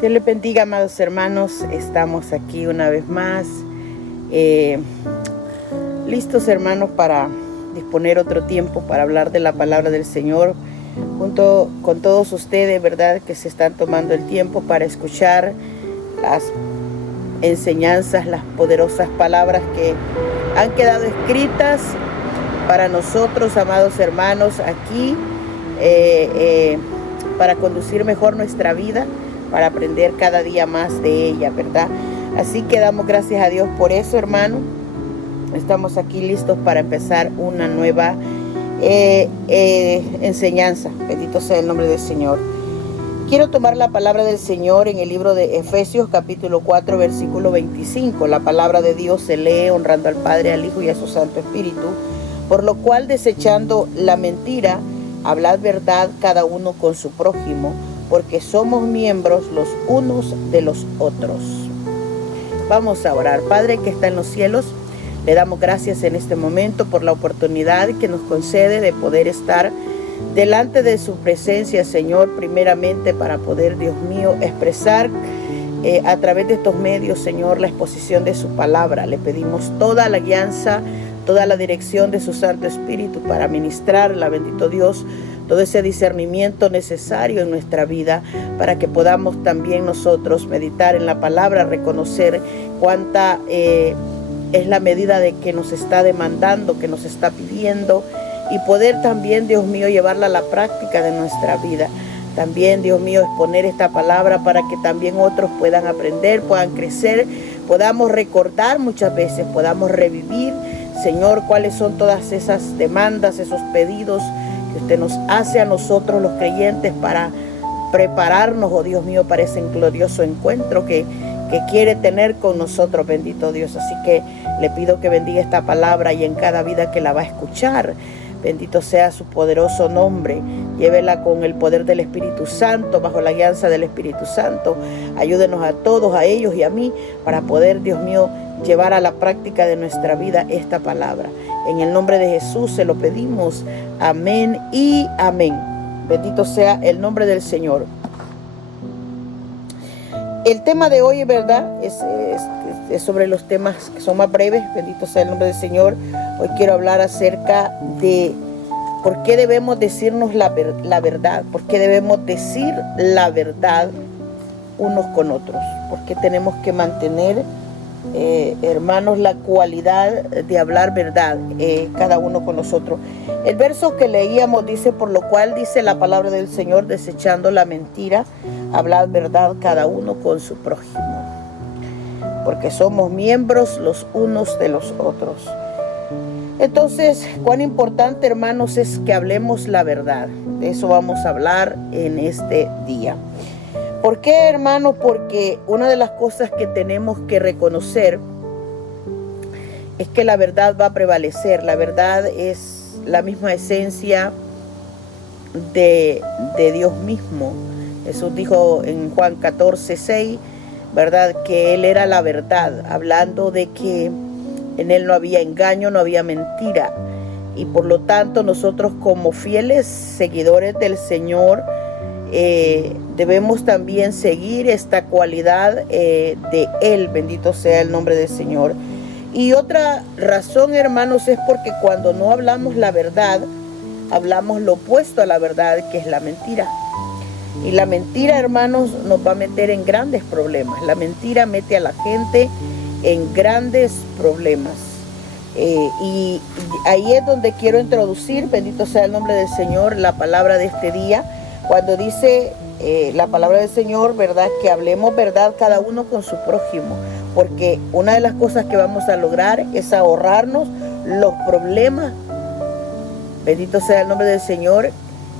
Dios les bendiga, amados hermanos. Estamos aquí una vez más, listos, hermanos, para disponer otro tiempo para hablar de la palabra del Señor, junto con todos ustedes, ¿verdad?, que se están tomando el tiempo para escuchar las enseñanzas, las poderosas palabras que han quedado escritas para nosotros, amados hermanos, aquí, para conducir mejor nuestra vida, para aprender cada día más de ella, ¿verdad? Así que damos gracias a Dios por eso, hermano. Estamos aquí listos para empezar una nueva enseñanza. Bendito sea el nombre del Señor. Quiero tomar la palabra del Señor en el libro de Efesios, capítulo 4, versículo 25. La palabra de Dios se lee honrando al Padre, al Hijo y a su Santo Espíritu. Por lo cual, desechando la mentira, hablad verdad cada uno con su prójimo, porque somos miembros los unos de los otros. Vamos a orar. Padre que está en los cielos, le damos gracias en este momento por la oportunidad que nos concede de poder estar delante de su presencia, Señor, primeramente para poder, Dios mío, expresar a través de estos medios, Señor, la exposición de su palabra. Le pedimos toda la guianza, toda la dirección de su Santo Espíritu para ministrarla, bendito Dios, todo ese discernimiento necesario en nuestra vida para que podamos también nosotros meditar en la palabra, reconocer cuánta es la medida de que nos está demandando, que nos está pidiendo, y poder también, Dios mío, llevarla a la práctica de nuestra vida. También, Dios mío, exponer esta palabra para que también otros puedan aprender, puedan crecer, podamos recordar muchas veces, podamos revivir, Señor, cuáles son todas esas demandas, esos pedidos que usted nos hace a nosotros los creyentes para prepararnos, oh Dios mío, para ese glorioso encuentro que quiere tener con nosotros, bendito Dios. Así que le pido que bendiga esta palabra y en cada vida que la va a escuchar, bendito sea su poderoso nombre. Llévela con el poder del Espíritu Santo, bajo la guianza del Espíritu Santo. Ayúdenos a todos, a ellos y a mí, para poder, Dios mío, llevar a la práctica de nuestra vida esta palabra. En el nombre de Jesús se lo pedimos. Amén y amén. Bendito sea el nombre del Señor. El tema de hoy, ¿verdad?, es sobre los temas que son más breves. Bendito sea el nombre del Señor. Hoy quiero hablar acerca de por qué debemos decirnos la verdad, por qué debemos decir la verdad unos con otros, por qué tenemos que mantener, hermanos, la cualidad de hablar verdad, cada uno con nosotros. El verso que leíamos dice: por lo cual, dice la palabra del Señor, desechando la mentira, hablad verdad cada uno con su prójimo, porque somos miembros los unos de los otros. Entonces, cuán importante, hermanos, es que hablemos la verdad. De eso vamos a hablar en este día. ¿Por qué, hermanos? Porque una de las cosas que tenemos que reconocer es que la verdad va a prevalecer. La verdad es la misma esencia de Dios mismo. Jesús dijo en Juan 14:6, ¿verdad?, que Él era la verdad, hablando de que en Él no había engaño, no había mentira. Y por lo tanto, nosotros como fieles seguidores del Señor, debemos también seguir esta cualidad de Él. Bendito sea el nombre del Señor. Y otra razón, hermanos, es porque cuando no hablamos la verdad, hablamos lo opuesto a la verdad, que es la mentira. Y la mentira, hermanos, nos va a meter en grandes problemas. La mentira mete a la gente en grandes problemas. Y ahí es donde quiero introducir, bendito sea el nombre del Señor, la palabra de este día. Cuando dice la palabra del Señor, ¿verdad?, que hablemos verdad cada uno con su prójimo. Porque una de las cosas que vamos a lograr es ahorrarnos los problemas, bendito sea el nombre del Señor,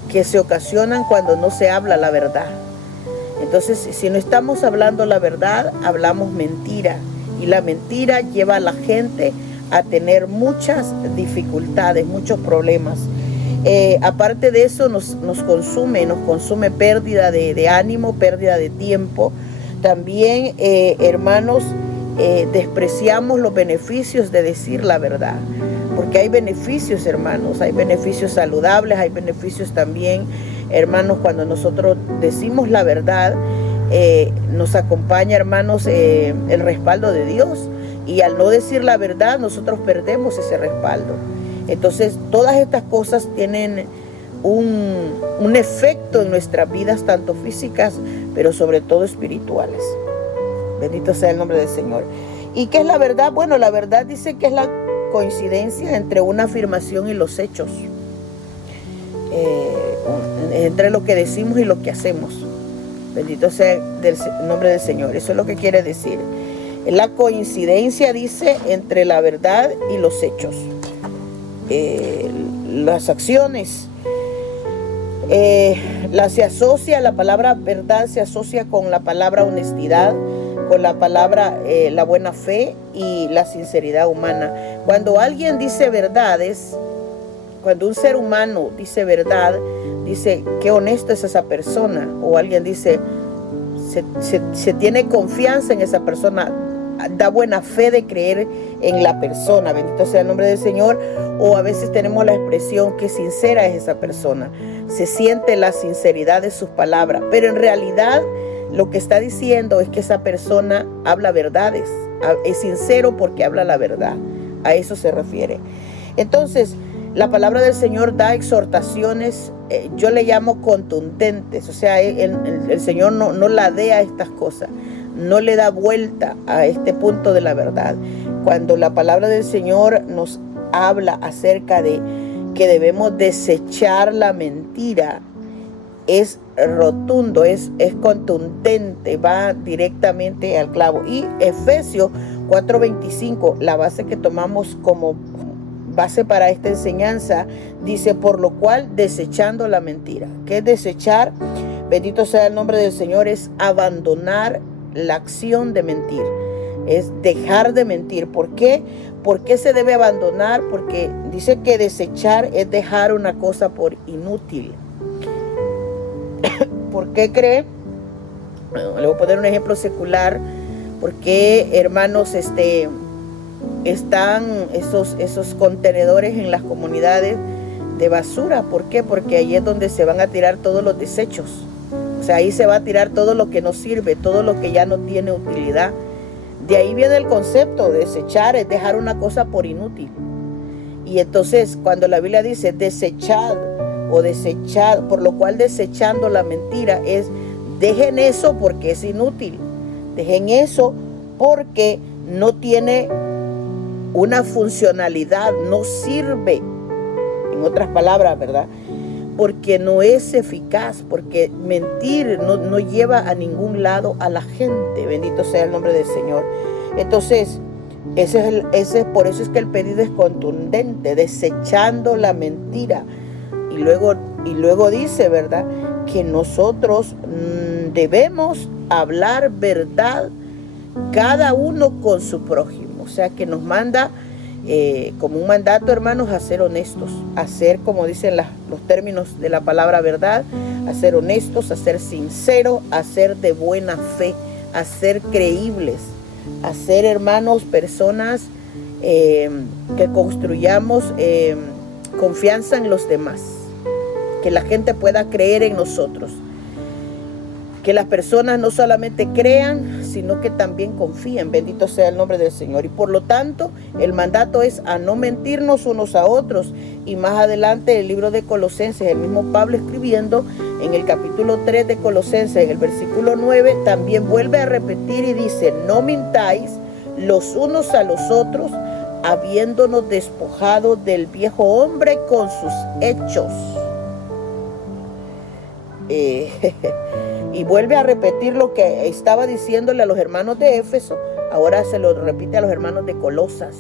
que se ocasionan cuando no se habla la verdad. Entonces, si no estamos hablando la verdad, hablamos mentira. Y la mentira lleva a la gente a tener muchas dificultades, muchos problemas. Aparte de eso, nos consume pérdida de ánimo, pérdida de tiempo. También, hermanos, despreciamos los beneficios de decir la verdad. Porque hay beneficios, hermanos, hay beneficios saludables, hay beneficios también, hermanos, cuando nosotros decimos la verdad. nos acompaña, hermanos, el respaldo de Dios. Y al no decir la verdad, nosotros perdemos ese respaldo. Entonces, todas estas cosas tienen un efecto en nuestras vidas, tanto físicas, pero sobre todo espirituales. Bendito sea el nombre del Señor. ¿Y qué es la verdad? Bueno, la verdad dice que es la coincidencia entre una afirmación y los hechos. Entre lo que decimos y lo que hacemos. Bendito sea el nombre del Señor. Eso es lo que quiere decir. La coincidencia, dice, entre la verdad y los hechos. Las acciones. Se asocia, la palabra verdad se asocia con la palabra honestidad, con la palabra la buena fe y la sinceridad humana. Cuando alguien dice verdades, cuando un ser humano dice verdad, dice qué honesto es esa persona, o alguien dice se tiene confianza en esa persona, da buena fe de creer en la persona, bendito sea el nombre del Señor. O a veces tenemos la expresión que sincera es esa persona, se siente la sinceridad de sus palabras, pero en realidad lo que está diciendo es que esa persona habla verdades, es sincero porque habla la verdad, a eso se refiere. Entonces, la palabra del Señor da exhortaciones, yo le llamo contundentes, o sea, el Señor no ladea estas cosas, no le da vuelta a este punto de la verdad. Cuando la palabra del Señor nos habla acerca de que debemos desechar la mentira, es rotundo, es contundente, va directamente al clavo. Y Efesios 4:25, la base que tomamos como base para esta enseñanza, dice: por lo cual, desechando la mentira. ¿Qué es desechar? Bendito sea el nombre del Señor, es abandonar la acción de mentir, es dejar de mentir. ¿Por qué? ¿Por qué se debe abandonar? Porque dice que desechar es dejar una cosa por inútil. ¿Por qué cree? Bueno, le voy a poner un ejemplo secular. ¿Por qué, hermanos, están esos contenedores en las comunidades de basura? ¿Por qué? Porque ahí es donde se van a tirar todos los desechos. O sea, ahí se va a tirar todo lo que no sirve, todo lo que ya no tiene utilidad. De ahí viene el concepto de desechar, es dejar una cosa por inútil. Y entonces, cuando la Biblia dice desechad o desechad, por lo cual desechando la mentira, es dejen eso porque es inútil. Dejen eso porque no tiene una funcionalidad, no sirve. En otras palabras, ¿verdad? Porque no es eficaz, porque mentir no lleva a ningún lado a la gente. Bendito sea el nombre del Señor. Entonces, por eso es que el pedido es contundente, desechando la mentira. Y luego dice, ¿verdad?, que nosotros debemos hablar verdad cada uno con su prójimo. O sea, que nos manda como un mandato, hermanos, a ser honestos, a ser, como dicen los términos de la palabra verdad, a ser honestos, a ser sinceros, a ser de buena fe, a ser creíbles, a ser, hermanos, personas que construyamos confianza en los demás, que la gente pueda creer en nosotros, que las personas no solamente crean, sino que también confíen. Bendito sea el nombre del Señor. Y por lo tanto, el mandato es a no mentirnos unos a otros. Y más adelante, el libro de Colosenses, el mismo Pablo escribiendo en el capítulo 3 de Colosenses, en el versículo 9, también vuelve a repetir y dice: no mintáis los unos a los otros, habiéndonos despojado del viejo hombre con sus hechos. Y vuelve a repetir lo que estaba diciéndole a los hermanos de Éfeso, ahora se lo repite a los hermanos de Colosas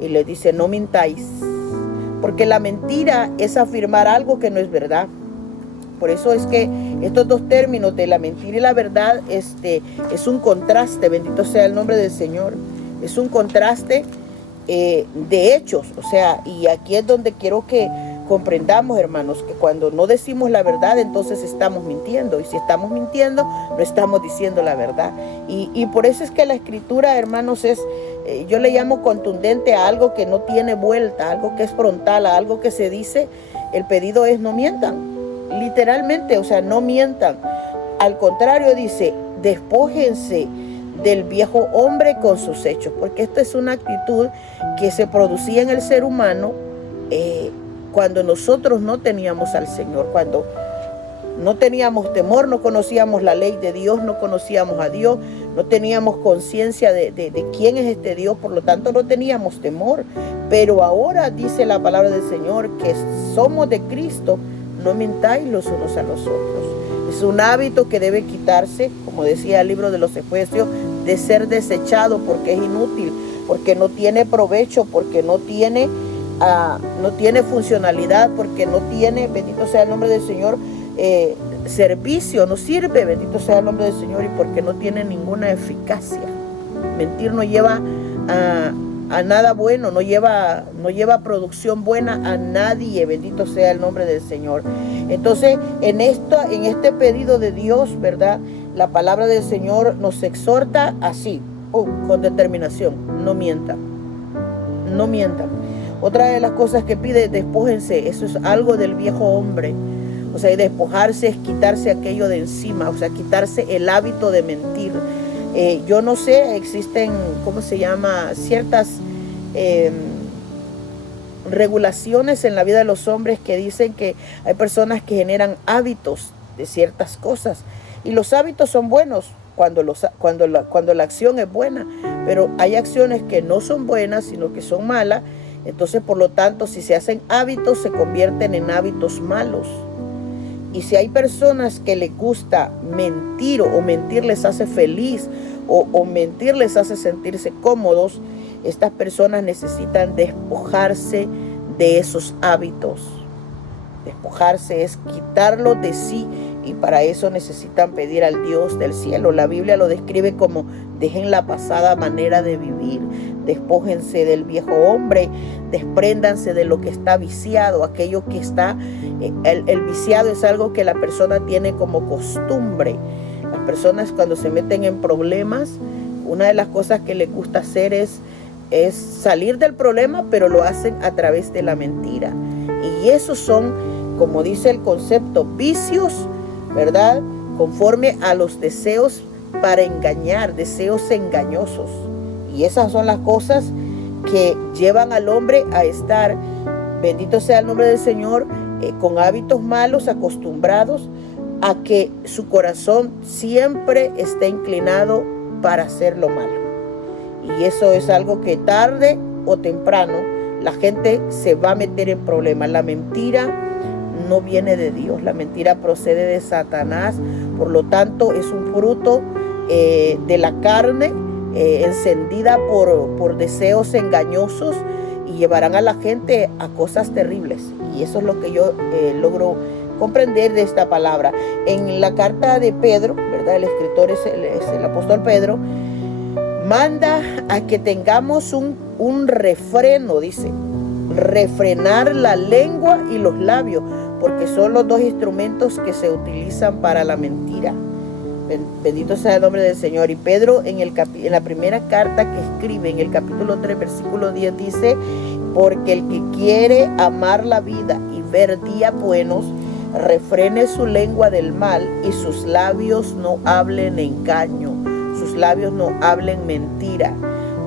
y les dice: no mintáis, porque la mentira es afirmar algo que no es verdad. Por eso es que estos dos términos de la mentira y la verdad es un contraste. Bendito sea el nombre del Señor. Es un contraste de hechos. O sea, y aquí es donde quiero que comprendamos, hermanos, que cuando no decimos la verdad, entonces estamos mintiendo. Y si estamos mintiendo, no estamos diciendo la verdad. Y por eso es que la escritura, hermanos, yo le llamo contundente a algo que no tiene vuelta, algo que es frontal, a algo que se dice. El pedido es: no mientan. Literalmente, o sea, no mientan. Al contrario, dice: despójense del viejo hombre con sus hechos, porque esta es una actitud que se producía en el ser humano cuando nosotros no teníamos al Señor, cuando no teníamos temor, no conocíamos la ley de Dios, no conocíamos a Dios, no teníamos conciencia de quién es este Dios, por lo tanto no teníamos temor. Pero ahora dice la palabra del Señor que somos de Cristo, no mintáis los unos a los otros. Es un hábito que debe quitarse, como decía el libro de los Efesios, de ser desechado porque es inútil, porque no tiene provecho, porque no tiene funcionalidad, porque no tiene, bendito sea el nombre del Señor, servicio, no sirve, bendito sea el nombre del Señor, y porque no tiene ninguna eficacia. Mentir no lleva a nada bueno, no lleva producción buena a nadie, bendito sea el nombre del Señor. Entonces, en este pedido de Dios, ¿verdad? La palabra del Señor nos exhorta así, con determinación: no mientan, no mientan. Otra de las cosas que pide, despójense, eso es algo del viejo hombre. O sea, y despojarse es quitarse aquello de encima, o sea, quitarse el hábito de mentir. Yo no sé, existen, ¿cómo se llama?, ciertas regulaciones en la vida de los hombres que dicen que hay personas que generan hábitos de ciertas cosas. Y los hábitos son buenos cuando la acción es buena, pero hay acciones que no son buenas, sino que son malas. Entonces, por lo tanto, si se hacen hábitos, se convierten en hábitos malos. Y si hay personas que les gusta mentir, o mentir les hace feliz, o mentir les hace sentirse cómodos, estas personas necesitan despojarse de esos hábitos. Despojarse es quitarlo de sí, y para eso necesitan pedir al Dios del cielo. La Biblia lo describe como: dejen la pasada manera de vivir, despójense del viejo hombre, despréndanse de lo que está viciado, aquello que está, el viciado es algo que la persona tiene como costumbre. Las personas, cuando se meten en problemas, una de las cosas que les gusta hacer es salir del problema, pero lo hacen a través de la mentira. Y esos son, como dice el concepto, vicios, ¿verdad?, conforme a los deseos para engañar, deseos engañosos. Y esas son las cosas que llevan al hombre a estar, bendito sea el nombre del Señor, con hábitos malos, acostumbrados a que su corazón siempre esté inclinado para hacer lo malo. Y eso es algo que tarde o temprano la gente se va a meter en problemas. La mentira no viene de Dios, la mentira procede de Satanás. Por lo tanto, es un fruto de la carne, encendida por deseos engañosos, y llevarán a la gente a cosas terribles. Y eso es lo que yo logro comprender de esta palabra. En la carta de Pedro, ¿verdad?, el escritor es el apóstol Pedro, manda a que tengamos un refreno, dice: refrenar la lengua y los labios, porque son los dos instrumentos que se utilizan para la mentira. Bendito sea el nombre del Señor. Y Pedro, en la primera carta que escribe, en el capítulo 3, versículo 10, dice: porque el que quiere amar la vida y ver días buenos, refrene su lengua del mal, y sus labios no hablen engaño, sus labios no hablen mentira.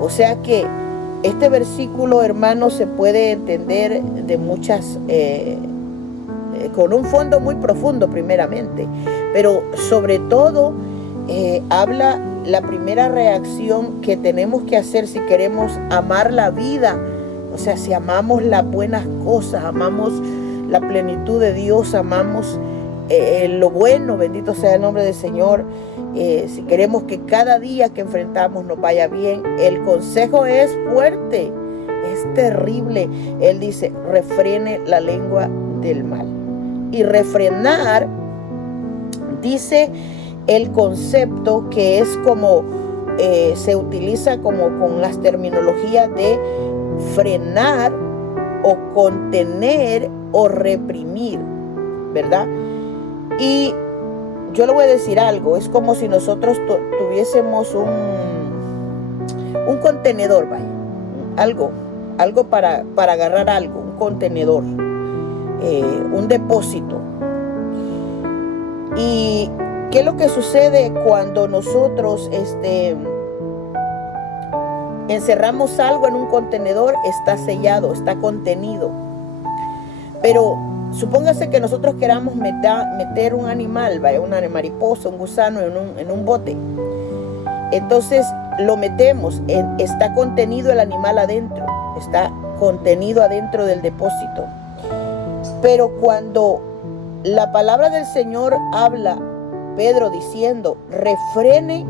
O sea que este versículo, hermanos, se puede entender de muchas, con un fondo muy profundo primeramente, pero sobre todo habla la primera reacción que tenemos que hacer si queremos amar la vida. O sea, si amamos las buenas cosas, amamos la plenitud de Dios, amamos lo bueno, bendito sea el nombre del Señor. Si queremos que cada día que enfrentamos nos vaya bien, el consejo es fuerte, es terrible. Él dice: refrene la lengua del mal. Y refrenar, dice el concepto, que es como se utiliza como con las terminologías de frenar o contener o reprimir, ¿verdad? Y yo le voy a decir algo: es como si nosotros tuviésemos un contenedor, vaya, algo para agarrar algo, un contenedor, un depósito. Y ¿Qué es lo que sucede cuando nosotros encerramos algo en un contenedor? Está sellado, está contenido. Pero supóngase que nosotros queramos meter un animal, una mariposa, un gusano en un bote. Entonces lo metemos, está contenido el animal adentro, está contenido adentro del depósito. Pero cuando la palabra del Señor habla, Pedro diciendo, refrene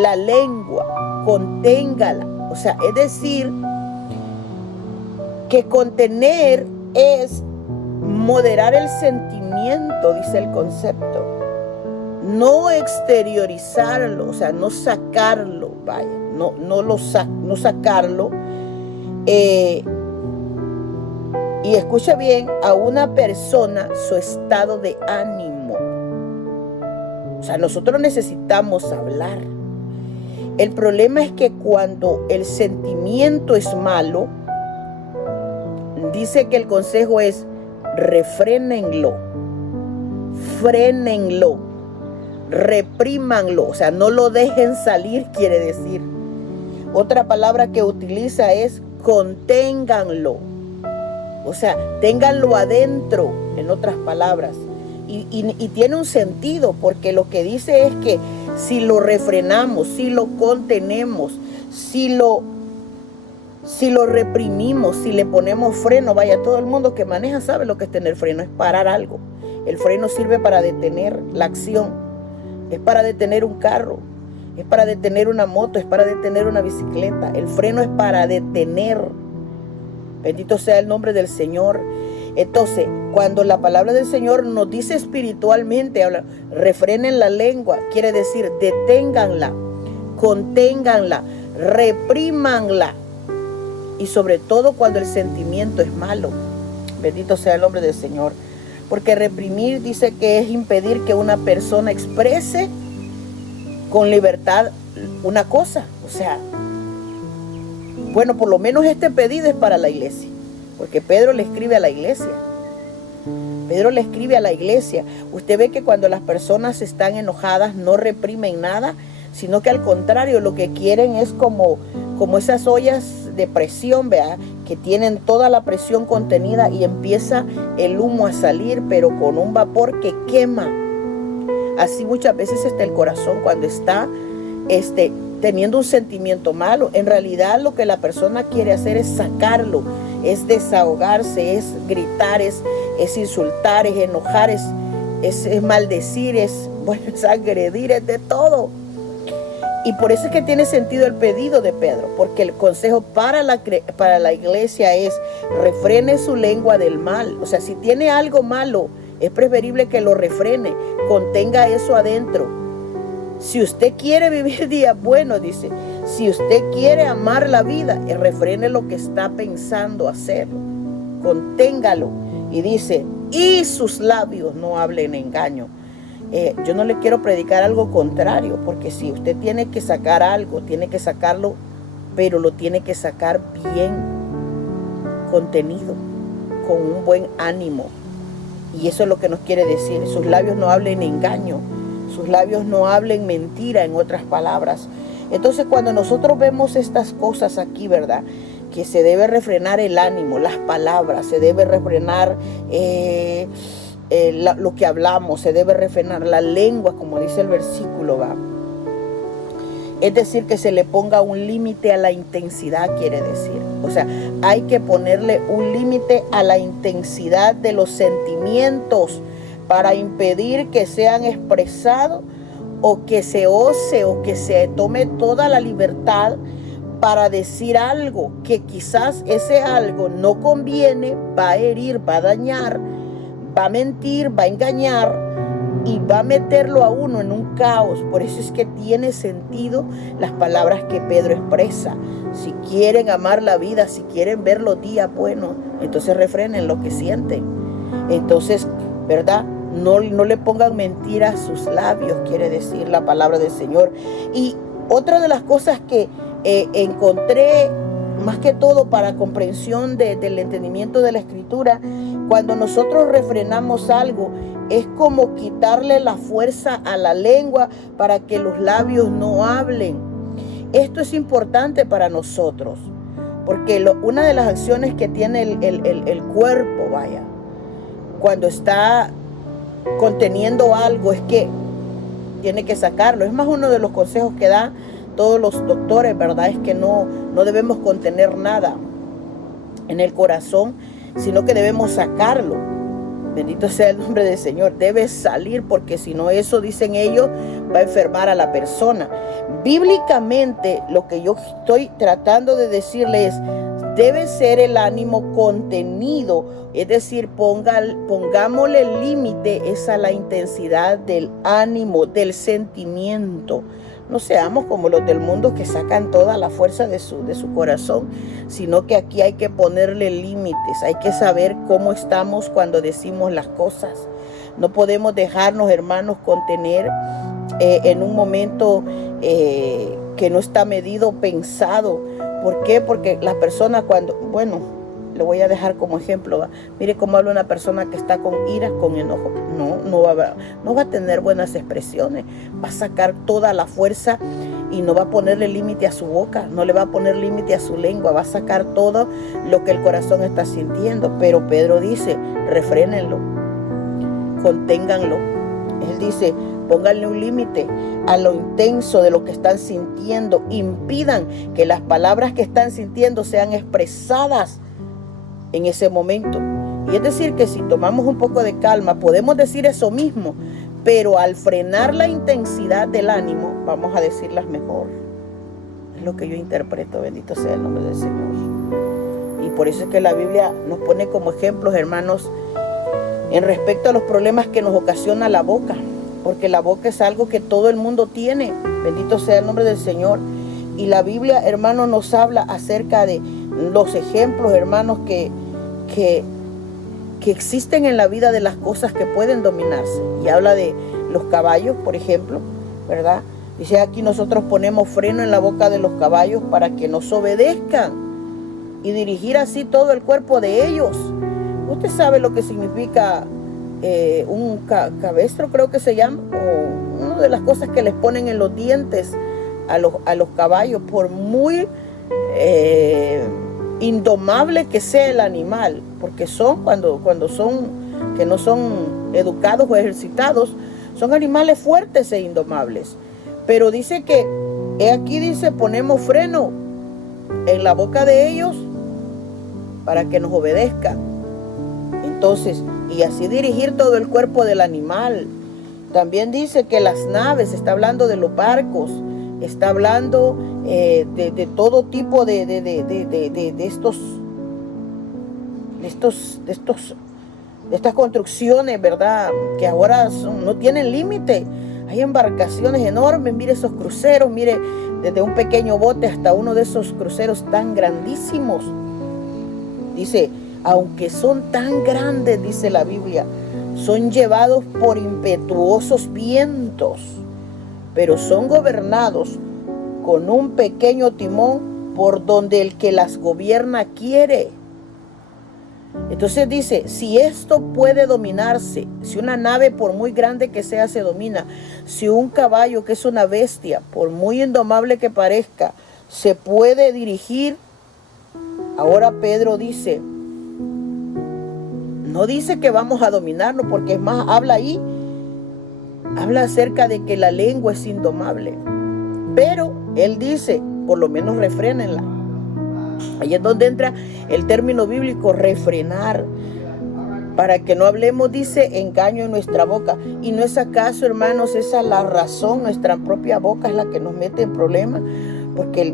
la lengua, conténgala. O sea, es decir, que contener es moderar el sentimiento, dice el concepto. No exteriorizarlo, o sea, no sacarlo, vaya, no sacarlo. Y escucha bien, a una persona su estado de ánimo. O sea, nosotros necesitamos hablar. El problema es que cuando el sentimiento es malo, dice que el consejo es refrénenlo, frénenlo, reprímanlo, o sea, no lo dejen salir, quiere decir. Otra palabra que utiliza es conténganlo, o sea, ténganlo adentro, en otras palabras. Y tiene un sentido, porque lo que dice es que si lo refrenamos, si lo contenemos, si lo reprimimos, si le ponemos freno, vaya, todo el mundo que maneja sabe lo que es tener freno, es parar algo. El freno sirve para detener la acción, es para detener un carro, es para detener una moto, es para detener una bicicleta. El freno es para detener. Bendito sea el nombre del Señor. Entonces, cuando la palabra del Señor nos dice espiritualmente, habla, refrenen la lengua, quiere decir deténganla, conténganla, reprímanla. Y sobre todo cuando el sentimiento es malo. Bendito sea el nombre del Señor. Porque reprimir dice que es impedir que una persona exprese con libertad una cosa. O sea, bueno, por lo menos este pedido es para la iglesia. Porque Pedro le escribe a la iglesia. Pedro le escribe a la iglesia. Usted ve que cuando las personas están enojadas no reprimen nada, sino que al contrario lo que quieren es como esas ollas de presión, ¿verdad? Que tienen toda la presión contenida y empieza el humo a salir, pero con un vapor que quema. Así muchas veces está el corazón cuando está teniendo un sentimiento malo. En realidad lo que la persona quiere hacer es sacarlo, es desahogarse, es gritar, es insultar, es enojar, es maldecir, es agredir, es de todo. Y por eso es que tiene sentido el pedido de Pedro, porque el consejo para la iglesia es refrene su lengua del mal. O sea, si tiene algo malo, es preferible que lo refrene, contenga eso adentro. Si usted quiere vivir días buenos, dice, si usted quiere amar la vida, refrene lo que está pensando hacerlo, conténgalo. Y dice, y sus labios no hablen engaño. Yo no le quiero predicar algo contrario, porque si usted tiene que sacar algo, tiene que sacarlo, pero lo tiene que sacar bien contenido, con un buen ánimo. Y eso es lo que nos quiere decir. Sus labios no hablen engaño, sus labios no hablen mentira, en otras palabras. Entonces, cuando nosotros vemos estas cosas aquí, ¿verdad? Que se debe refrenar el ánimo, las palabras, se debe refrenar lo que hablamos, se debe refrenar la lengua, como dice el versículo, ¿va? Es decir, que se le ponga un límite a la intensidad, quiere decir. O sea, hay que ponerle un límite a la intensidad de los sentimientos para impedir que sean expresados o que se ose o que se tome toda la libertad para decir algo que quizás ese algo no conviene, va a herir, va a dañar, va a mentir, va a engañar y va a meterlo a uno en un caos. Por eso es que tiene sentido las palabras que Pedro expresa. Si quieren amar la vida, si quieren ver los días buenos, entonces refrenen lo que sienten. Entonces, ¿verdad? No le pongan mentira a sus labios, quiere decir la palabra del Señor. Y otra de las cosas que encontré más que todo para comprensión del entendimiento de la Escritura, cuando nosotros refrenamos algo, es como quitarle la fuerza a la lengua para que los labios no hablen. Esto es importante para nosotros, porque una de las acciones que tiene el cuerpo, cuando está conteniendo algo, es que tiene que sacarlo. Es más, uno de los consejos que dan todos los doctores, ¿verdad? Es que no debemos contener nada en el corazón, sino que debemos sacarlo. Bendito sea el nombre del Señor. Debe salir, porque si no, eso, dicen ellos, va a enfermar a la persona. Bíblicamente, lo que yo estoy tratando de decirles es, debe ser el ánimo contenido, es decir, pongámosle límite, es a la intensidad del ánimo, del sentimiento. No seamos como los del mundo que sacan toda la fuerza de su corazón, sino que aquí hay que ponerle límites, hay que saber cómo estamos cuando decimos las cosas. No podemos dejarnos, hermanos, contener en un momento que no está medido, pensado. ¿Por qué? Porque la persona le voy a dejar como ejemplo, mire cómo habla una persona que está con ira, con enojo. No va a tener buenas expresiones, va a sacar toda la fuerza y no va a ponerle límite a su boca, no le va a poner límite a su lengua, va a sacar todo lo que el corazón está sintiendo. Pero Pedro dice, refrénenlo, conténganlo. Él dice, pónganle un límite a lo intenso de lo que están sintiendo, impidan que las palabras que están sintiendo sean expresadas en ese momento. Y es decir, que si tomamos un poco de calma, podemos decir eso mismo, pero al frenar la intensidad del ánimo, vamos a decirlas mejor. Es lo que yo interpreto, bendito sea el nombre del Señor. Y por eso es que la Biblia nos pone como ejemplos, hermanos, en respecto a los problemas que nos ocasiona la boca, porque la boca es algo que todo el mundo tiene, bendito sea el nombre del Señor. Y la Biblia, hermanos, nos habla acerca de los ejemplos, hermanos, que existen en la vida de las cosas que pueden dominarse. Y habla de los caballos, por ejemplo, ¿verdad? Dice, aquí nosotros ponemos freno en la boca de los caballos para que nos obedezcan y dirigir así todo el cuerpo de ellos. Usted sabe lo que significa un cabestro, creo que se llama, o una de las cosas que les ponen en los dientes a los caballos, por muy indomable que sea el animal, porque son cuando son, que no son educados o ejercitados, son animales fuertes e indomables. Pero dice que, aquí dice, ponemos freno en la boca de ellos para que nos obedezcan. Entonces, y así dirigir todo el cuerpo del animal. También dice que las naves, está hablando de los barcos, está hablando de todo tipo de estas construcciones, ¿verdad? Que ahora no tienen límite. Hay embarcaciones enormes, mire esos cruceros, mire, desde un pequeño bote hasta uno de esos cruceros tan grandísimos. Dice, aunque son tan grandes, dice la Biblia, son llevados por impetuosos vientos, pero son gobernados con un pequeño timón por donde el que las gobierna quiere. Entonces dice, si esto puede dominarse, si una nave por muy grande que sea se domina, si un caballo que es una bestia, por muy indomable que parezca, se puede dirigir, ahora Pedro dice, no dice que vamos a dominarlo, porque es más, habla acerca de que la lengua es indomable, pero él dice, por lo menos refrénenla. Ahí es donde entra el término bíblico, refrenar, para que no hablemos, dice, engaño en nuestra boca. ¿Y no es acaso, hermanos, esa es la razón? Nuestra propia boca es la que nos mete en problemas, porque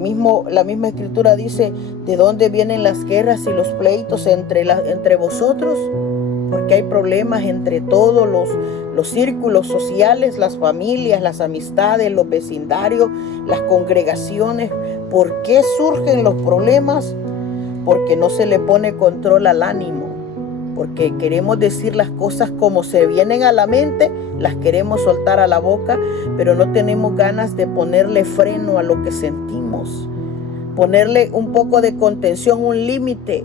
la misma Escritura dice, ¿de dónde vienen las guerras y los pleitos entre vosotros? Porque hay problemas entre todos los círculos sociales, las familias, las amistades, los vecindarios, las congregaciones. ¿Por qué surgen los problemas? Porque no se le pone control al ánimo, porque queremos decir las cosas como se vienen a la mente, las queremos soltar a la boca, pero no tenemos ganas de ponerle freno a lo que sentimos. ponerle un poco de contención, un límite.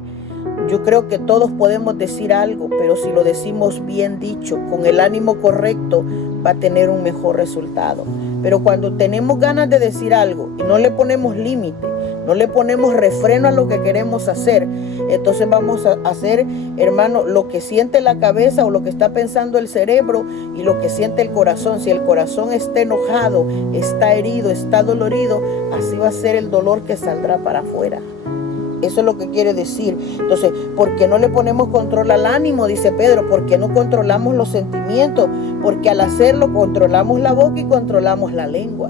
Yo creo que todos podemos decir algo, pero si lo decimos bien dicho, con el ánimo correcto, va a tener un mejor resultado. Pero cuando tenemos ganas de decir algo y no le ponemos límite, no le ponemos refreno a lo que queremos hacer, entonces vamos a hacer, hermano, lo que siente la cabeza o lo que está pensando el cerebro y lo que siente el corazón. Si el corazón está enojado, está herido, está dolorido, así va a ser el dolor que saldrá para afuera. Eso es lo que quiere decir. Entonces, ¿por qué no le ponemos control al ánimo? Dice Pedro. ¿Por qué no controlamos los sentimientos? Porque al hacerlo controlamos la boca y controlamos la lengua.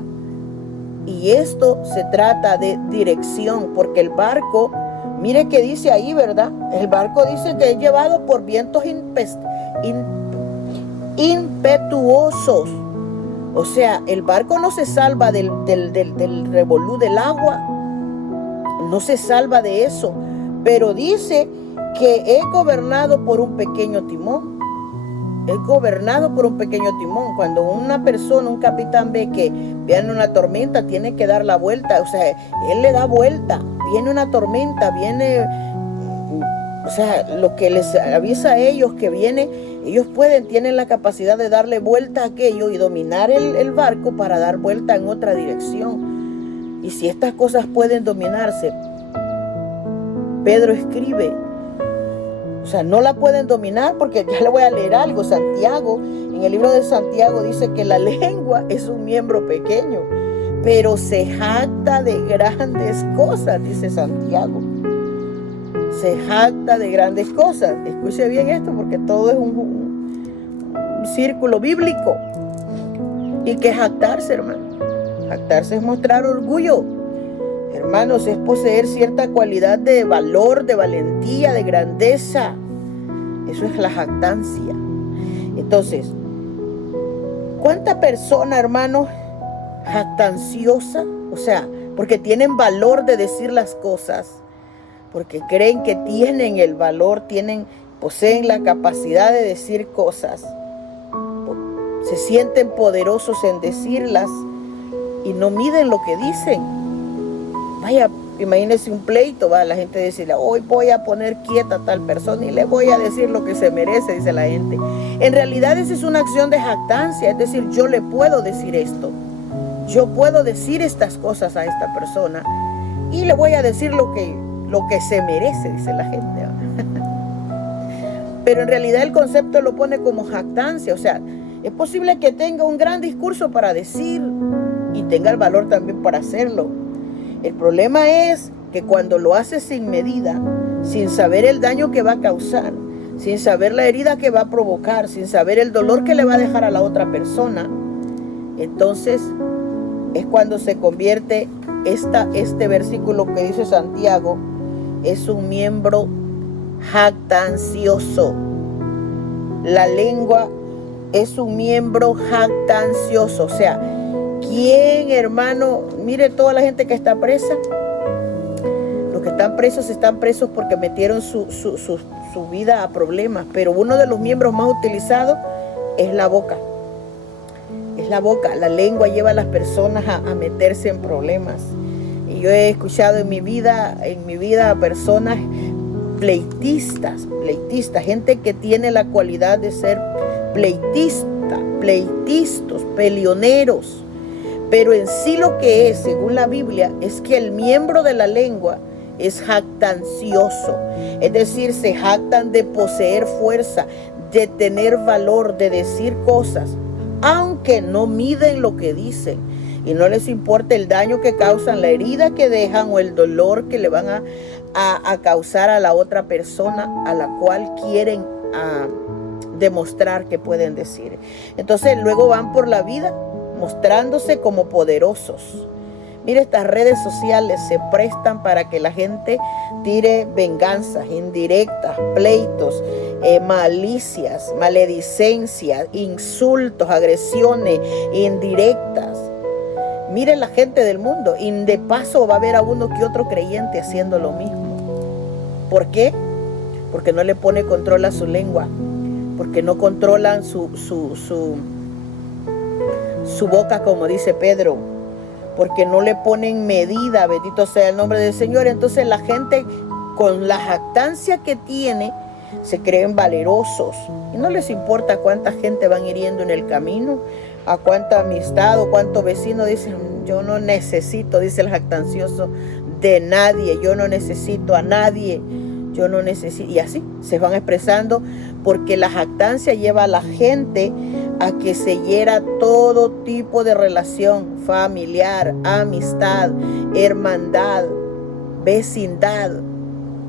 Y esto se trata de dirección, porque el barco, mire que dice ahí, ¿verdad? El barco dice que es llevado por vientos impetuosos. O sea, el barco no se salva del revolú del agua. No se salva de eso, pero dice que es gobernado por un pequeño timón. Es gobernado por un pequeño timón. Cuando una persona, un capitán ve que viene una tormenta, tiene que dar la vuelta. O sea, él le da vuelta. Viene una tormenta, viene... O sea, lo que les avisa a ellos que viene, ellos tienen la capacidad de darle vuelta a aquello y dominar el barco para dar vuelta en otra dirección. Y si estas cosas pueden dominarse, Pedro escribe, o sea, no la pueden dominar, porque ya le voy a leer algo. Santiago, en el libro de Santiago dice que la lengua es un miembro pequeño, pero se jacta de grandes cosas, dice Santiago. Se jacta de grandes cosas. Escuche bien esto, porque todo es un círculo bíblico. ¿Y qué es jactarse, hermano? Jactarse es mostrar orgullo. Hermanos, es poseer cierta cualidad de valor, de valentía, de grandeza. Eso es la jactancia. Entonces, ¿cuánta persona, hermanos, jactanciosa? O sea, porque tienen valor de decir las cosas, porque creen que tienen el valor, poseen la capacidad de decir cosas, se sienten poderosos en decirlas y no miden lo que dicen. Vaya, imagínense un pleito, va la gente decirle, hoy voy a poner quieta a tal persona y le voy a decir lo que se merece, dice la gente. En realidad esa es una acción de jactancia, es decir, yo le puedo decir esto, yo puedo decir estas cosas a esta persona y le voy a decir lo que se merece, dice la gente. Pero en realidad el concepto lo pone como jactancia, o sea, es posible que tenga un gran discurso para decir y tenga el valor también para hacerlo. El problema es que cuando lo hace sin medida, sin saber el daño que va a causar, sin saber la herida que va a provocar, sin saber el dolor que le va a dejar a la otra persona, entonces es cuando se convierte este versículo que dice Santiago, es un miembro jactancioso. La lengua es un miembro jactancioso. O sea, ¿quién, hermano? Mire toda la gente que está presa. Los que están presos porque metieron su vida a problemas. Pero uno de los miembros más utilizados es la boca. Es la boca. La lengua lleva a las personas a meterse en problemas. Y yo he escuchado en mi vida a personas pleitistas, gente que tiene la cualidad de ser pleitistas, peleoneros. Pero en sí lo que es, según la Biblia, es que el miembro de la lengua es jactancioso. Es decir, se jactan de poseer fuerza, de tener valor, de decir cosas, aunque no miden lo que dicen. Y no les importa el daño que causan, la herida que dejan o el dolor que le van a causar a la otra persona a la cual quieren demostrar que pueden decir. Entonces luego van por la vida mostrándose como poderosos. Mire, estas redes sociales se prestan para que la gente tire venganzas, indirectas, pleitos, malicias, maledicencias, insultos, agresiones indirectas. Mire la gente del mundo y de paso va a haber a uno que otro creyente haciendo lo mismo. ¿Por qué? Porque no le pone control a su lengua, porque no controlan su boca, como dice Pedro, porque no le ponen medida, bendito sea el nombre del Señor. Entonces la gente, con la jactancia que tiene, se creen valerosos y no les importa cuánta gente van hiriendo en el camino, a cuánta amistad o cuántos vecinos dicen: yo no necesito, dice el jactancioso, de nadie, yo no necesito a nadie, yo no necesito. Y así se van expresando, porque la jactancia lleva a la gente a que se hiera todo tipo de relación familiar, amistad, hermandad, vecindad.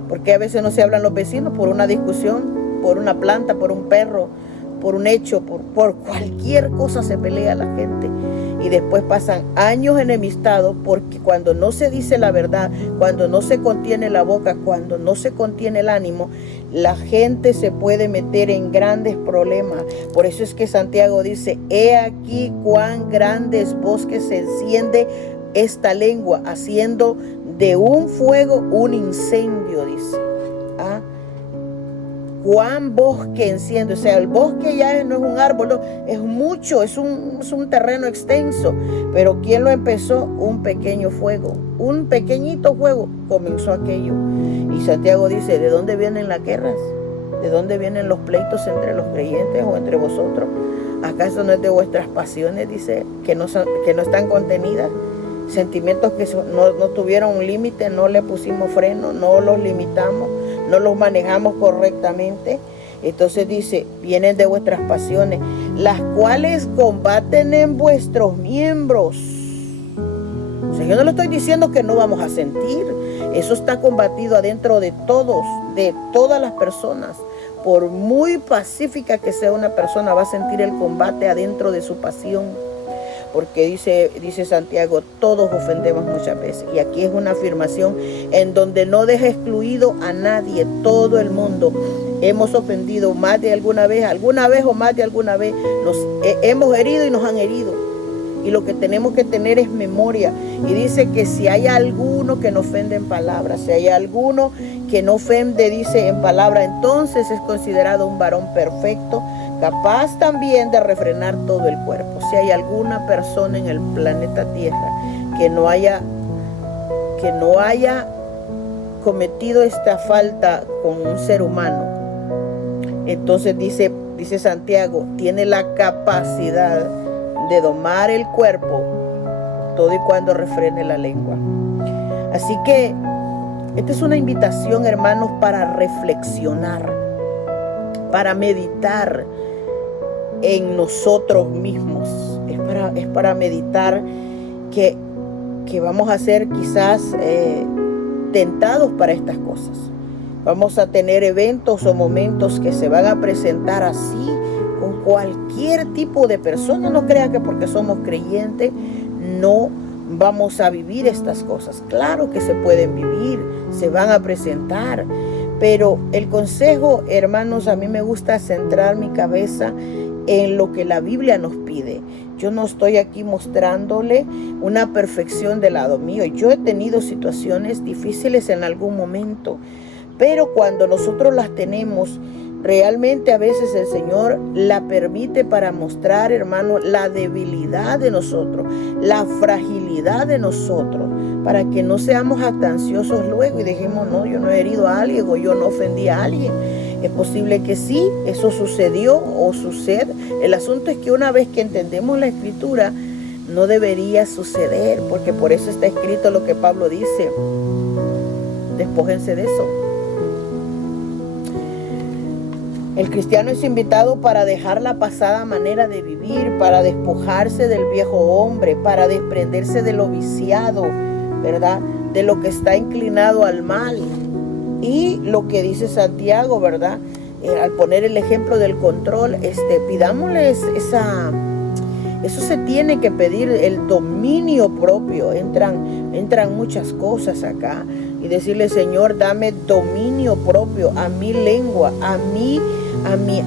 Porque a veces no se hablan los vecinos por una discusión, por una planta, por un perro, por un hecho, por cualquier cosa se pelea la gente. Y después pasan años enemistados, porque cuando no se dice la verdad, cuando no se contiene la boca, cuando no se contiene el ánimo, la gente se puede meter en grandes problemas. Por eso es que Santiago dice: he aquí cuán grandes bosques se enciende esta lengua, haciendo de un fuego un incendio, dice. Cuán bosque enciende. O sea, el bosque ya no es un árbol, no, es mucho, es un terreno extenso. Pero ¿quién lo empezó? Un pequeño fuego, un pequeñito fuego comenzó aquello. Y Santiago dice: ¿de dónde vienen las guerras? ¿De dónde vienen los pleitos entre los creyentes o entre vosotros? ¿Acaso no es de vuestras pasiones, dice, que no están contenidas? Sentimientos que no tuvieron un límite, no le pusimos freno, no los limitamos, no los manejamos correctamente. Entonces dice: vienen de vuestras pasiones, las cuales combaten en vuestros miembros. O sea, yo no le estoy diciendo que no vamos a sentir. Eso está combatido adentro de todos, de todas las personas. Por muy pacífica que sea una persona, va a sentir el combate adentro de su pasión. Porque dice Santiago: todos ofendemos muchas veces. Y aquí es una afirmación en donde no deja excluido a nadie. Todo el mundo hemos ofendido más de alguna vez o más de alguna vez. Nos hemos herido y nos han herido. Y lo que tenemos que tener es memoria. Y dice que si hay alguno que no ofende en palabra, si hay alguno que no ofende, dice, en palabra, entonces es considerado un varón perfecto, capaz también de refrenar todo el cuerpo. Si hay alguna persona en el planeta Tierra que no haya cometido esta falta con un ser humano, entonces dice Santiago, tiene la capacidad de domar el cuerpo, todo y cuando refrene la lengua. Así que esta es una invitación, hermanos, para reflexionar, para meditar en nosotros mismos. Es para meditar que vamos a ser quizás tentados para estas cosas. Vamos a tener eventos o momentos que se van a presentar así con cualquier tipo de persona. No crea que porque somos creyentes no vamos a vivir estas cosas. Claro que se pueden vivir, se van a presentar. Pero el consejo, hermanos, a mí me gusta centrar mi cabeza en lo que la Biblia nos pide. Yo no estoy aquí mostrándole una perfección del lado mío. Yo he tenido situaciones difíciles en algún momento, pero cuando nosotros las tenemos, realmente a veces el Señor la permite para mostrar, hermano, la debilidad de nosotros, la fragilidad de nosotros, para que no seamos jactanciosos luego y dijimos: no, yo no he herido a alguien o yo no ofendí a alguien. Es posible que sí, eso sucedió o sucede. El asunto es que una vez que entendemos la Escritura, no debería suceder, porque por eso está escrito lo que Pablo dice: despójense de eso. El cristiano es invitado para dejar la pasada manera de vivir, para despojarse del viejo hombre, para desprenderse de lo viciado, ¿verdad? De lo que está inclinado al mal. Y lo que dice Santiago, ¿verdad? Al poner el ejemplo del control, pidámosles eso se tiene que pedir, el dominio propio. Entran muchas cosas acá. Y decirle: Señor, dame dominio propio a mi lengua, a mi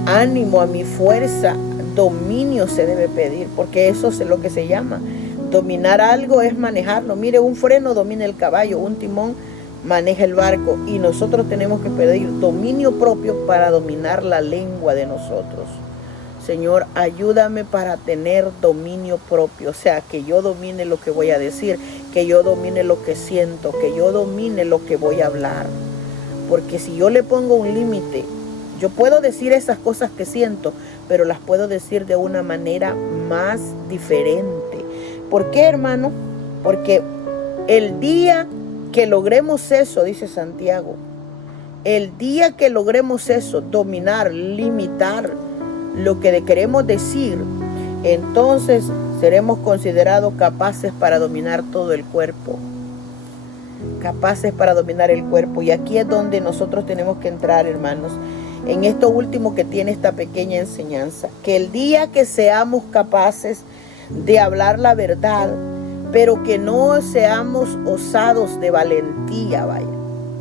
ánimo, a mi fuerza. Dominio se debe pedir, porque eso es lo que se llama. Dominar algo es manejarlo. Mire, un freno domina el caballo, un timón maneja el barco, y nosotros tenemos que pedir dominio propio para dominar la lengua de nosotros. Señor, ayúdame para tener dominio propio, o sea, que yo domine lo que voy a decir, que yo domine lo que siento, que yo domine lo que voy a hablar. Porque si yo le pongo un límite, yo puedo decir esas cosas que siento, pero las puedo decir de una manera más diferente. ¿Por qué, hermano? Porque el día que logremos eso, dice Santiago, el día que logremos eso, dominar, limitar lo que queremos decir, entonces seremos considerados capaces para dominar todo el cuerpo. Capaces para dominar el cuerpo. Y aquí es donde nosotros tenemos que entrar, hermanos, en esto último que tiene esta pequeña enseñanza. Que el día que seamos capaces de hablar la verdad, pero que no seamos osados de valentía, vaya,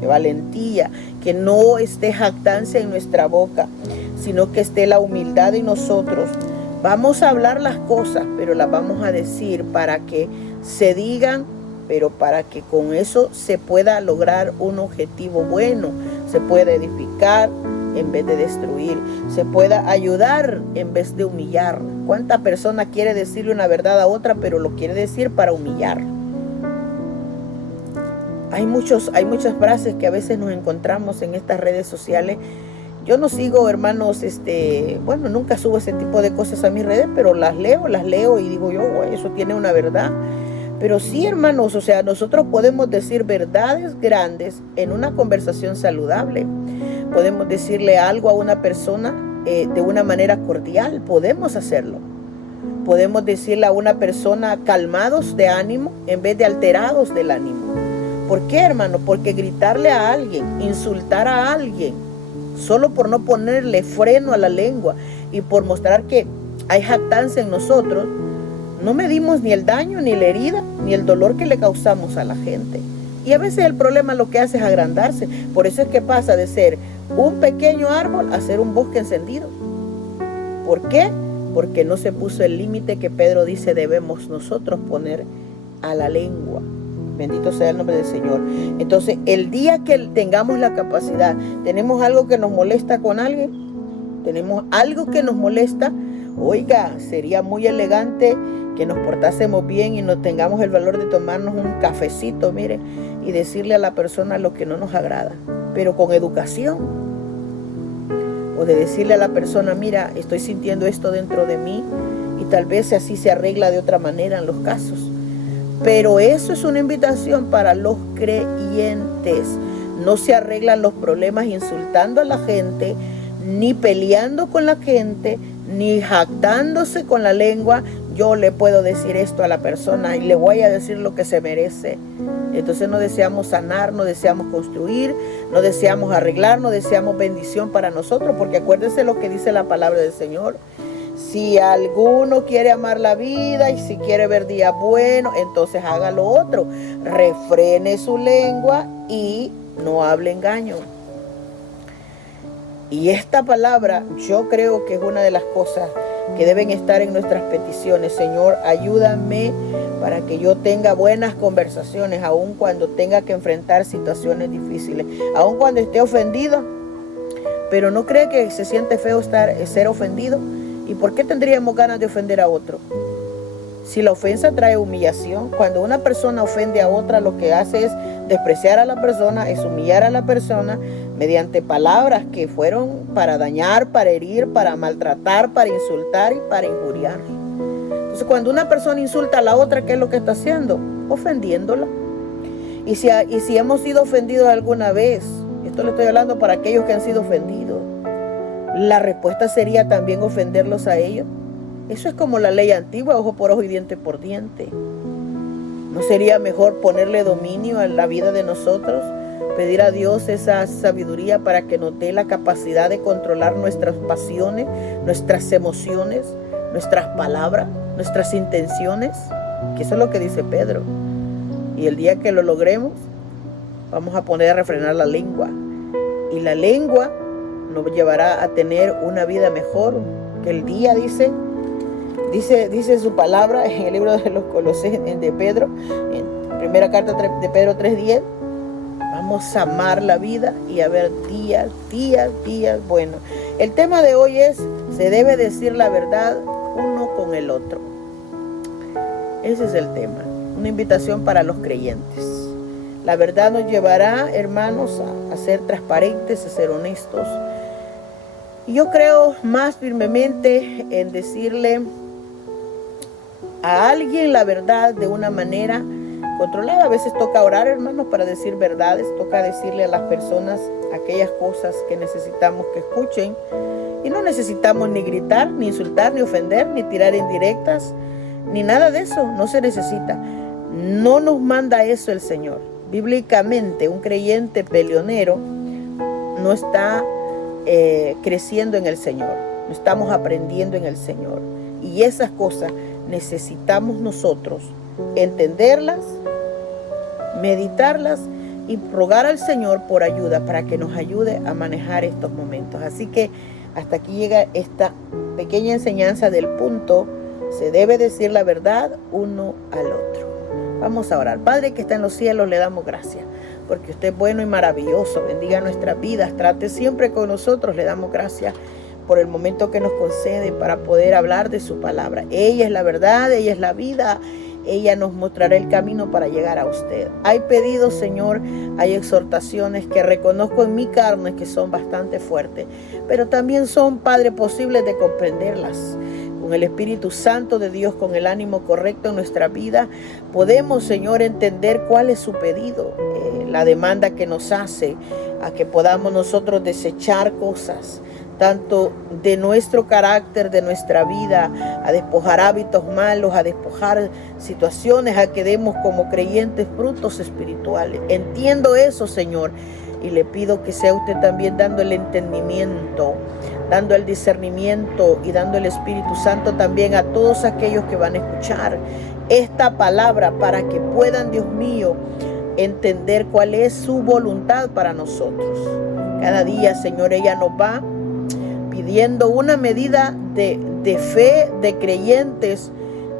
de valentía, que no esté jactancia en nuestra boca, sino que esté la humildad en nosotros. Vamos a hablar las cosas, pero las vamos a decir para que se digan, pero para que con eso se pueda lograr un objetivo bueno, se pueda edificar en vez de destruir, se pueda ayudar en vez de humillar. ¿Cuánta persona quiere decirle una verdad a otra, pero lo quiere decir para humillar? Hay muchas frases que a veces nos encontramos en estas redes sociales. Yo no sigo, hermanos, bueno, nunca subo ese tipo de cosas a mis redes, pero las leo y digo yo, eso tiene una verdad. Pero sí, hermanos, o sea, nosotros podemos decir verdades grandes en una conversación saludable. Podemos decirle algo a una persona de una manera cordial, podemos hacerlo. Podemos decirle a una persona calmados de ánimo en vez de alterados del ánimo. ¿Por qué, hermano? Porque gritarle a alguien, insultar a alguien, solo por no ponerle freno a la lengua y por mostrar que hay jactancia en nosotros, no medimos ni el daño, ni la herida, ni el dolor que le causamos a la gente. Y a veces el problema lo que hace es agrandarse. Por eso es que pasa de ser un pequeño árbol a ser un bosque encendido. ¿Por qué? Porque no se puso el límite que Pedro dice debemos nosotros poner a la lengua. Bendito sea el nombre del Señor. Entonces, el día que tengamos la capacidad, tenemos algo que nos molesta con alguien, tenemos algo que nos molesta, oiga, sería muy elegante que nos portásemos bien y nos tengamos el valor de tomarnos un cafecito, mire, y decirle a la persona lo que no nos agrada, pero con educación. O de decirle a la persona, mira, estoy sintiendo esto dentro de mí, y tal vez así se arregla de otra manera en los casos. Pero eso es una invitación para los creyentes. No se arreglan los problemas insultando a la gente, ni peleando con la gente, ni jactándose con la lengua. Yo le puedo decir esto a la persona y le voy a decir lo que se merece. Entonces no deseamos sanar, no deseamos construir, no deseamos arreglar, no deseamos bendición para nosotros, porque acuérdense lo que dice la palabra del Señor. Si alguno quiere amar la vida y si quiere ver días buenos, entonces haga lo otro. Refrene su lengua y no hable engaño. Y esta palabra yo creo que es una de las cosas que deben estar en nuestras peticiones. Señor, ayúdame para que yo tenga buenas conversaciones, aun cuando tenga que enfrentar situaciones difíciles, aun cuando esté ofendido. Pero no cree que se siente feo ser ofendido. ¿Y por qué tendríamos ganas de ofender a otro? Si la ofensa trae humillación, cuando una persona ofende a otra, lo que hace es despreciar a la persona, es humillar a la persona mediante palabras que fueron para dañar, para herir, para maltratar, para insultar y para injuriar. Entonces, cuando una persona insulta a la otra, ¿qué es lo que está haciendo? Ofendiéndola. Y si hemos sido ofendidos alguna vez, esto le estoy hablando para aquellos que han sido ofendidos, la respuesta sería también ofenderlos a ellos. Eso es como la ley antigua, ojo por ojo y diente por diente. ¿No sería mejor ponerle dominio a la vida de nosotros? Pedir a Dios esa sabiduría para que nos dé la capacidad de controlar nuestras pasiones, nuestras emociones, nuestras palabras, nuestras intenciones. Que eso es lo que dice Pedro. Y el día que lo logremos, vamos a poner a refrenar la lengua. Y la lengua nos llevará a tener una vida mejor. Que el día dice su palabra en el libro de los Colosenses de Pedro, en primera carta de Pedro 3:10. Vamos a amar la vida y a ver días buenos. El tema de hoy es Se debe decir la verdad uno con el otro. Ese es el tema. Una invitación para los creyentes. La verdad nos llevará, hermanos, a ser transparentes, a ser honestos. Y yo creo más firmemente en decirle a alguien la verdad de una manera controlada. A veces toca orar, hermanos, para decir verdades. Toca decirle a las personas aquellas cosas que necesitamos que escuchen. Y no necesitamos ni gritar, ni insultar, ni ofender, ni tirar indirectas, ni nada de eso. No se necesita. No nos manda eso el Señor. Bíblicamente, un creyente peleonero no está creciendo en el Señor. No estamos aprendiendo en el Señor. Y esas cosas necesitamos nosotros entenderlas, meditarlas y rogar al Señor por ayuda para que nos ayude a manejar estos momentos. Así que hasta aquí llega esta pequeña enseñanza del punto. Se debe decir la verdad uno al otro. Vamos a orar. Padre que está en los cielos, le damos gracias porque usted es bueno y maravilloso. Bendiga nuestras vidas, trate siempre con nosotros. Le damos gracias por el momento que nos concede para poder hablar de su palabra. Ella es la verdad, ella es la vida. Ella nos mostrará el camino para llegar a usted. Hay pedidos, Señor, hay exhortaciones que reconozco en mi carne que son bastante fuertes, pero también son, Padre, posibles de comprenderlas. Con el Espíritu Santo de Dios, con el ánimo correcto en nuestra vida, podemos, Señor, entender cuál es su pedido, la demanda que nos hace a que podamos nosotros desechar cosas, tanto de nuestro carácter, de nuestra vida, a despojar hábitos malos, a despojar situaciones, a que demos como creyentes frutos espirituales. Entiendo eso, Señor, y le pido que sea usted también dando el entendimiento, dando el discernimiento y dando el Espíritu Santo también a todos aquellos que van a escuchar esta palabra para que puedan, Dios mío, entender cuál es su voluntad para nosotros. Cada día, Señor, ella nos va pidiendo una medida de fe de creyentes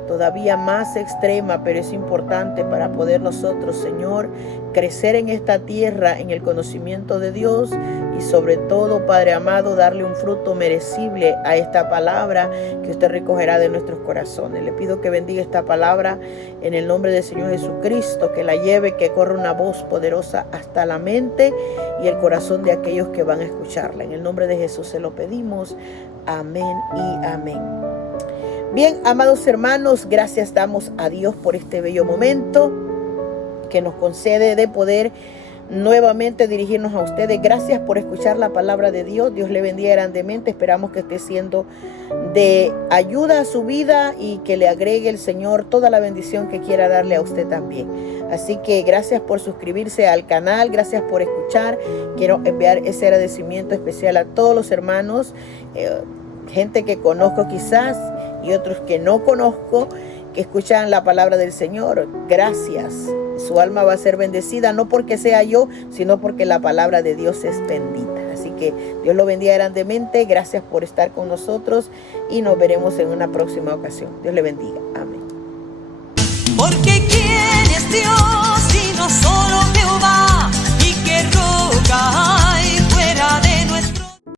todavía más extrema, pero es importante para poder nosotros, Señor, crecer en esta tierra en el conocimiento de Dios y sobre todo, Padre amado, darle un fruto merecible a esta palabra que usted recogerá de nuestros corazones. Le pido que bendiga esta palabra en el nombre del Señor Jesucristo, que la lleve, que corra una voz poderosa hasta la mente y el corazón de aquellos que van a escucharla. En el nombre de Jesús se lo pedimos. Amén y amén. Bien, amados hermanos, gracias damos a Dios por este bello momento que nos concede de poder nuevamente dirigirnos a ustedes. Gracias por escuchar la palabra de Dios. Dios le bendiga grandemente. Esperamos que esté siendo de ayuda a su vida y que le agregue el Señor toda la bendición que quiera darle a usted también. Así que gracias por suscribirse al canal, gracias por escuchar. Quiero enviar ese agradecimiento especial a todos los hermanos, gente que conozco quizás y otros que no conozco, que escuchan la palabra del Señor. Gracias. Su alma va a ser bendecida, no porque sea yo, sino porque la palabra de Dios es bendita. Así que Dios lo bendiga grandemente. Gracias por estar con nosotros y nos veremos en una próxima ocasión. Dios le bendiga. Amén. Porque